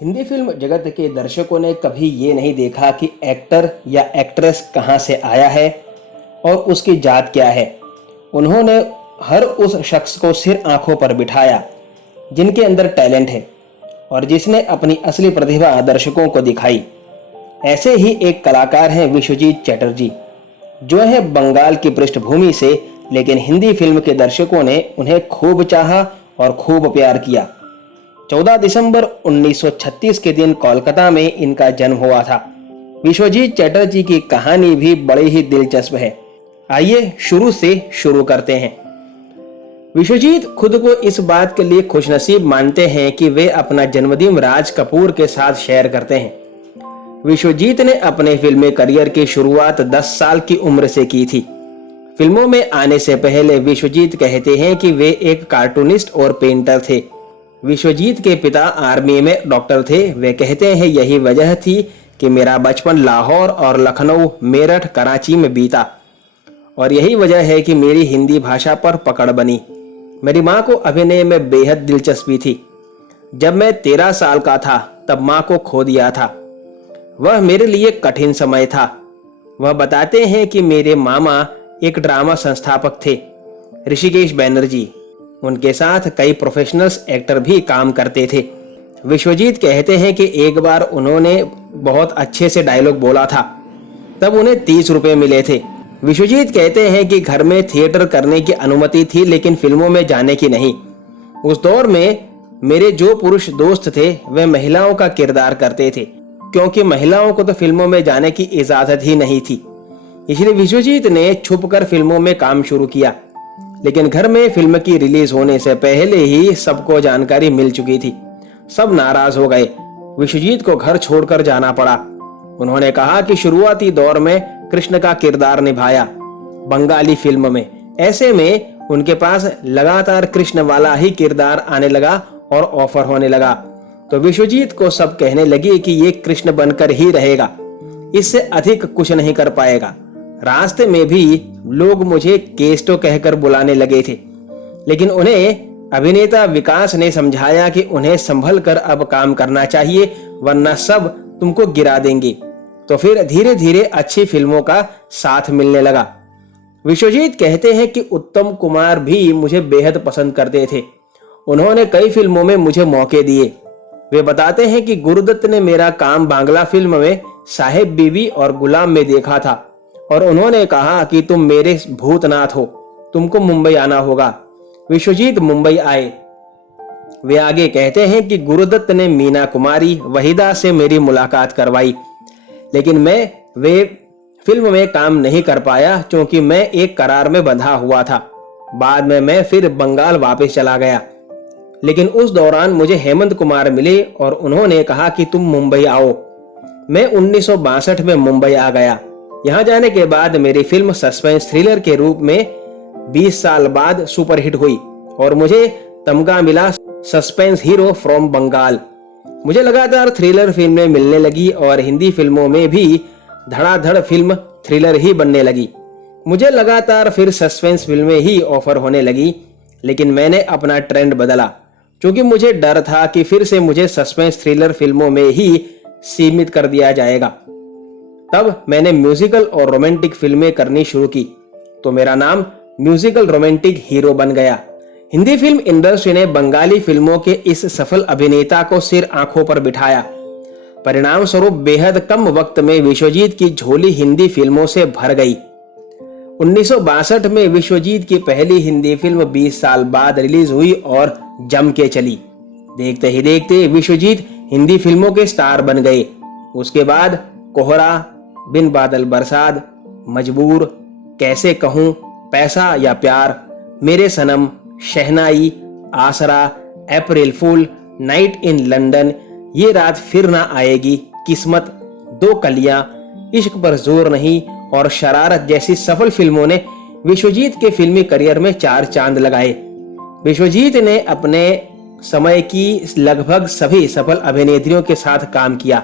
Hindi film जगत के दर्शकों ने कभी ये नहीं देखा कि एक्टर या एक्ट्रेस कहाँ से आया है और उसकी जात क्या है। उन्होंने हर उस शख्स को सिर आंखों पर बिठाया जिनके अंदर टैलेंट है और जिसने अपनी असली प्रतिभा दर्शकों को दिखाई। ऐसे ही एक कलाकार हैं विश्वजीत चटर्जी, जो है बंगाल की पृष्ठभूमि से, लेकिन हिंदी फिल्म के दर्शकों ने उन्हें खूब चाहा और खूब प्यार किया। 14 दिसंबर 1936 के दिन कोलकाता में इनका जन्म हुआ था। विश्वजीत चटर्जी की कहानी भी बड़ी ही दिलचस्प है। आइए शुरू से शुरू करते हैं। विश्वजीत खुद को इस बात के लिए खुशनसीब मानते हैं कि वे अपना जन्मदिन राज कपूर के साथ शेयर करते हैं। विश्वजीत ने अपने फिल्मी करियर की शुरुआत 10 साल की उम्र से की थी। फिल्मों में आने से पहले विश्वजीत कहते हैं कि वे एक कार्टूनिस्ट और पेंटर थे। विश्वजीत के पिता आर्मी में डॉक्टर थे। वे कहते हैं यही वजह थी कि मेरा बचपन लाहौर और लखनऊ, मेरठ, कराची में बीता और यही वजह है कि मेरी हिंदी भाषा पर पकड़ बनी। मेरी माँ को अभिनय में बेहद दिलचस्पी थी। जब मैं 13 साल का था तब माँ को खो दिया था। वह मेरे लिए कठिन समय था। वह बताते हैं कि मेरे मामा एक ड्रामा संस्थापक थे, ऋषिकेश बैनर्जी। उनके साथ कई प्रोफेशनल्स एक्टर भी काम करते थे। विश्वजीत कहते हैं कि एक बार उन्होंने बहुत अच्छे से डायलॉग बोला था, तब उन्हें 30 रुपए मिले थे। विश्वजीत कहते हैं कि घर में थिएटर करने की अनुमति थी लेकिन फिल्मों में जाने की नहीं। उस दौर में मेरे जो पुरुष दोस्त थे वे महिलाओं का किरदार करते थे, क्योंकि महिलाओं को तो फिल्मों में जाने की इजाजत ही नहीं थी। इसलिए विश्वजीत ने छुपकर फिल्मों में काम शुरू किया, लेकिन घर में फिल्म की रिलीज होने से पहले ही सबको जानकारी मिल चुकी थी। सब नाराज हो गए। विश्वजीत को घर छोड़कर जाना पड़ा। उन्होंने कहा कि शुरुआती दौर में कृष्ण का किरदार निभाया बंगाली फिल्म में। ऐसे में उनके पास लगातार कृष्ण वाला ही किरदार आने लगा और ऑफर होने लगा, तो विश्वजीत को सब कहने लगे कि ये कृष्ण बनकर ही रहेगा, इससे अधिक कुछ नहीं कर पाएगा। रास्ते में भी लोग मुझे केस्टो कहकर बुलाने लगे थे, लेकिन उन्हें अभिनेता विकास ने समझाया कि उन्हें संभल कर अब काम करना चाहिए, वरना सब तुमको गिरा देंगे। तो फिर धीरे धीरे अच्छी फिल्मों का साथ मिलने लगा। विश्वजीत कहते हैं कि उत्तम कुमार भी मुझे बेहद पसंद करते थे। उन्होंने कई फिल्मों में मुझे मौके दिए। वे बताते हैं कि गुरुदत्त ने मेरा काम बांग्ला फिल्म में साहेब बीवी और गुलाम में देखा था और उन्होंने कहा कि तुम मेरे भूतनाथ हो, तुमको मुंबई आना होगा। विश्वजीत मुंबई आए। वे आगे कहते हैं कि गुरुदत्त ने मीना कुमारी वहीदा से मेरी मुलाकात करवाई, लेकिन वे फिल्म में काम नहीं कर पाया क्योंकि मैं एक करार में बंधा हुआ था। बाद में मैं फिर बंगाल वापस चला गया, लेकिन उस दौरान मुझे हेमंत कुमार मिले और उन्होंने कहा कि तुम मुंबई आओ। मैं 1962 में मुंबई आ गया। यहाँ जाने के बाद मेरी फिल्म सस्पेंस थ्रिलर के रूप में 20 साल बाद सुपरहिट हुई और मुझे तमगा मिला सस्पेंस हीरो फ्रॉम बंगाल। मुझे लगातार थ्रिलर फिल्में मिलने लगी और हिंदी फिल्मों में भी धड़ाधड़ फिल्म थ्रिलर ही बनने लगी। मुझे लगातार फिर सस्पेंस फिल्में ही ऑफर होने लगी, लेकिन मैंने अपना ट्रेंड बदला क्योंकि मुझे डर था कि फिर से मुझे सस्पेंस थ्रिलर फिल्मों में ही सीमित कर दिया जाएगा। तब मैंने म्यूजिकल और रोमांटिक फिल्में करनी शुरू की, तो मेरा नाम म्यूजिकल रोमांटिक हीरो बन गया। हिंदी फिल्म इंडस्ट्री ने बंगाली फिल्मों के इस सफल अभिनेता को सिर आंखों पर बिठाया। परिणाम स्वरूप बेहद कम वक्त में विश्वजीत की झोली हिंदी फिल्मों से भर गई। 1962 में विश्वजीत की पहली हिंदी फिल्म 20 साल बाद रिलीज हुई और जम के चली। देखते ही देखते विश्वजीत हिंदी फिल्मों के स्टार बन गए। उसके बाद कोहरा, बिन बादल बरसात, मजबूर, कैसे कहूं, पैसा या प्यार, मेरे सनम, शहनाई, आसरा, अप्रैल फूल, नाइट इन लंदन, ये रात फिर ना आएगी, किस्मत, दो कलियां, इश्क पर जोर नहीं और शरारत जैसी सफल फिल्मों ने विश्वजीत के फिल्मी करियर में 4 चांद लगाए। विश्वजीत ने अपने समय की लगभग सभी सफल अभिनेत्रियों के साथ काम किया।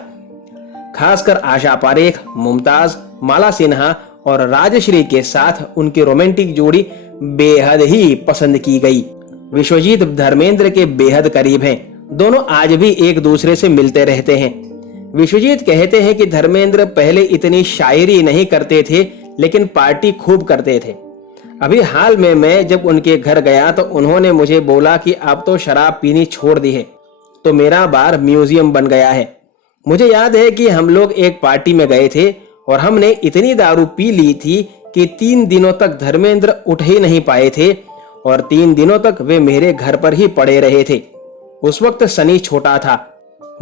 खासकर आशा पारेख, मुमताज, माला सिन्हा और राजश्री के साथ उनकी रोमांटिक जोड़ी बेहद ही पसंद की गई। विश्वजीत धर्मेंद्र के बेहद करीब हैं। दोनों आज भी एक दूसरे से मिलते रहते हैं। विश्वजीत कहते हैं कि धर्मेंद्र पहले इतनी शायरी नहीं करते थे, लेकिन पार्टी खूब करते थे। अभी हाल में मैं जब उनके घर गया तो उन्होंने मुझे बोला कि अब तो शराब पीनी छोड़ दी है, तो मेरा बार म्यूजियम बन गया है। मुझे याद है कि हम लोग एक पार्टी में गए थे और हमने इतनी दारू पी ली थी कि 3 दिनों तक धर्मेंद्र उठ ही नहीं पाए थे और 3 दिनों तक वे मेरे घर पर ही पड़े रहे थे। उस वक्त सनी छोटा था,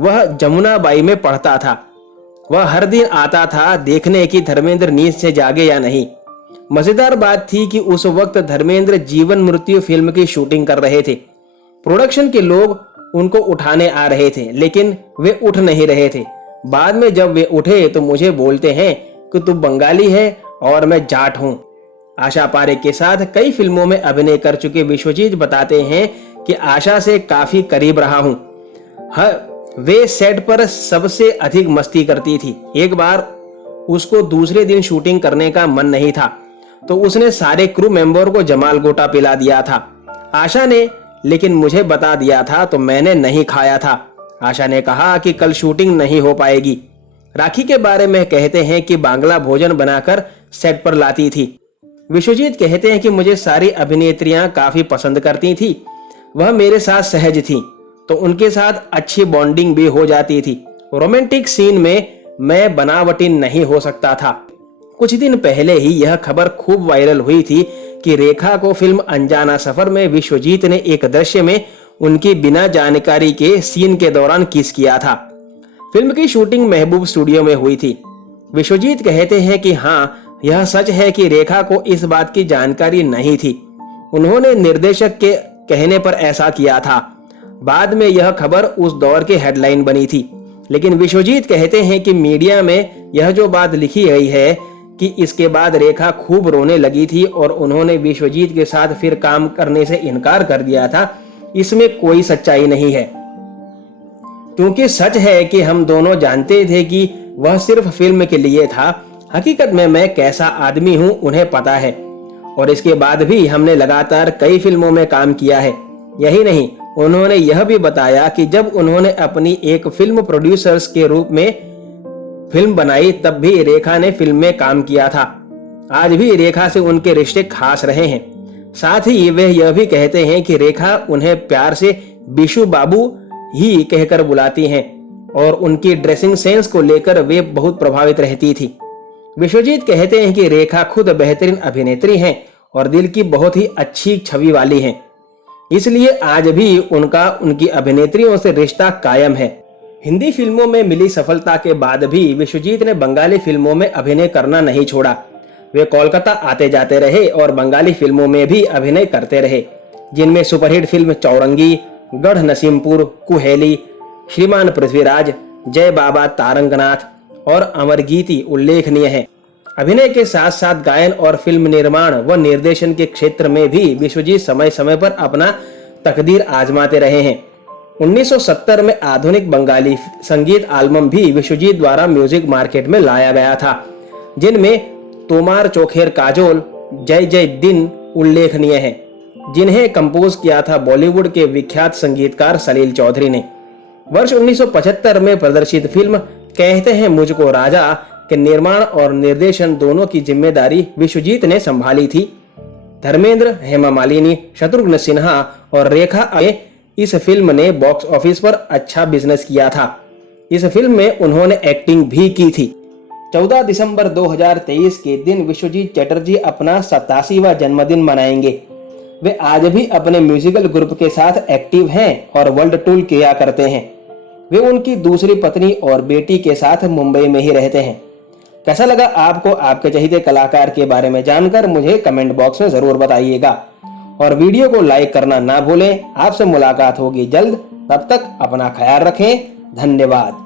वह जमुनाबाई में पढ़ता था। वह हर दिन आता था देखने की धर्मेंद्र नींद से जागे या नहीं। मजेदार बात थी कि उस वक्त धर्मेंद्र जीवन मृत्यु फिल्म की शूटिंग कर रहे थे। प्रोडक्शन के लोग उनको उठाने आ रहे थे, लेकिन वे उठ नहीं रहे थे। बाद में जब वे उठे तो मुझे बोलते हैं कि तू बंगाली है और मैं जाट हूं। आशा पारेख के साथ कई फिल्मों में अभिनय कर चुके विश्वजीत बताते हैं कि आशा से काफी करीब रहा हूं। वे सेट पर सबसे अधिक मस्ती करती थी। एक बार उसको दूसरे दिन शूटिंग करने का मन नहीं था तो उसने सारे क्रू मेंबर को जमाल गोटा पिला दिया था। आशा ने लेकिन मुझे बता दिया था तो मैंने नहीं खाया था। आशा ने कहा कि कल शूटिंग नहीं हो पाएगी। राखी के बारे में कहते हैं कि बांग्ला भोजन बनाकर सेट पर लाती थी। विश्वजीत कहते हैं कि मुझे सारी अभिनेत्रियां काफी पसंद करती थी। वह मेरे साथ सहज थी तो उनके साथ अच्छी बॉन्डिंग भी हो जाती थी। रोमांटिक सीन में मैं बनावटी नहीं हो सकता था। कुछ दिन पहले ही यह खबर खूब वायरल हुई थी कि रेखा को फिल्म अनजाना सफर में विश्वजीत ने एक दृश्य में उनकी बिना जानकारी के सीन के दौरान किस किया था। फिल्म की शूटिंग महबूब स्टूडियो में हुई थी। विश्वजीत कहते हैं कि हाँ, यह सच है कि रेखा को इस बात की जानकारी नहीं थी। उन्होंने निर्देशक के कहने पर ऐसा किया था। बाद में यह खबर उस दौर की हेडलाइन बनी थी। लेकिन विश्वजीत कहते हैं कि मीडिया में यह जो बात लिखी गई है कि इसके बाद रेखा खूब रोने लगी थी और उन्होंने विश्वजीत के साथ फिर काम करने से इनकार कर दिया था, इसमें कोई सच्चाई नहीं है। क्योंकि सच है कि हम दोनों जानते थे कि वह सिर्फ फिल्म के लिए था। हकीकत में मैं कैसा आदमी हूं उन्हें पता है और इसके बाद भी हमने लगातार कई फिल्मों में काम किया है। यही नहीं, उन्होंने यह भी बताया कि जब उन्होंने अपनी एक फिल्म प्रोड्यूसर्स के रूप में फिल्म बनाई तब भी रेखा ने फिल्म में काम किया था। आज भी रेखा से उनके रिश्ते खास रहे हैं। साथ ही वे यह भी कहते हैं कि रेखा उन्हें प्यार से बिशु बाबू ही कहकर बुलाती हैं और उनकी ड्रेसिंग सेंस को लेकर वे बहुत प्रभावित रहती थी। विश्वजीत कहते हैं कि रेखा खुद बेहतरीन अभिनेत्री हैं और दिल की बहुत ही अच्छी छवि वाली हैं, इसलिए आज भी उनका उनकी अभिनेत्रियों से रिश्ता कायम है। हिंदी फिल्मों में मिली सफलता के बाद भी विश्वजीत ने बंगाली फिल्मों में अभिनय करना नहीं छोड़ा। वे कोलकाता आते जाते रहे और बंगाली फिल्मों में भी अभिनय करते रहे, जिनमें सुपरहिट फिल्म चौरंगी, गढ़ नसीमपुर, कुहेली, श्रीमान पृथ्वीराज, जय बाबा तारंगनाथ और अमरगीती उल्लेखनीय है। अभिनय के साथ साथ गायन और फिल्म निर्माण व निर्देशन के क्षेत्र में भी विश्वजीत समय समय पर अपना तकदीर आजमाते रहे हैं। 1970 में आधुनिक बंगाली संगीत एल्बम भी विश्वजीत द्वारा म्यूजिक मार्केट में लाया गया था, जिनमें तोमार चोखेर काजोल, जय जय दिन उल्लेखनीय है, जिन्हें कंपोज किया था बॉलीवुड के विख्यात संगीतकार सलील चौधरी ने। वर्ष 1975 में प्रदर्शित फिल्म कहते हैं मुझको राजा के निर्माण और निर्देशन दोनों की जिम्मेदारी विश्वजीत ने संभाली थी। धर्मेंद्र, हेमा मालिनी, शत्रुघ्न सिन्हा और रेखा इस फिल्म ने बॉक्स ऑफिस पर अच्छा बिजनेस किया था। इस फिल्म में उन्होंने एक्टिंग भी की थी। 14 दिसंबर 2023 के दिन विश्वजीत चटर्जी अपना 87वां जन्मदिन मनाएंगे। वे आज भी अपने म्यूजिकल ग्रुप के साथ एक्टिव हैं और वर्ल्ड टूर किया करते हैं। वे उनकी दूसरी पत्नी और बेटी के साथ मुंबई में ही रहते हैं। कैसा लगा आपको आपके चहेते कलाकार के बारे में जानकर मुझे कमेंट बॉक्स में जरूर बताइएगा और वीडियो को लाइक करना ना भूलें। आपसे मुलाकात होगी जल्द, तब तक अपना ख्याल रखें। धन्यवाद।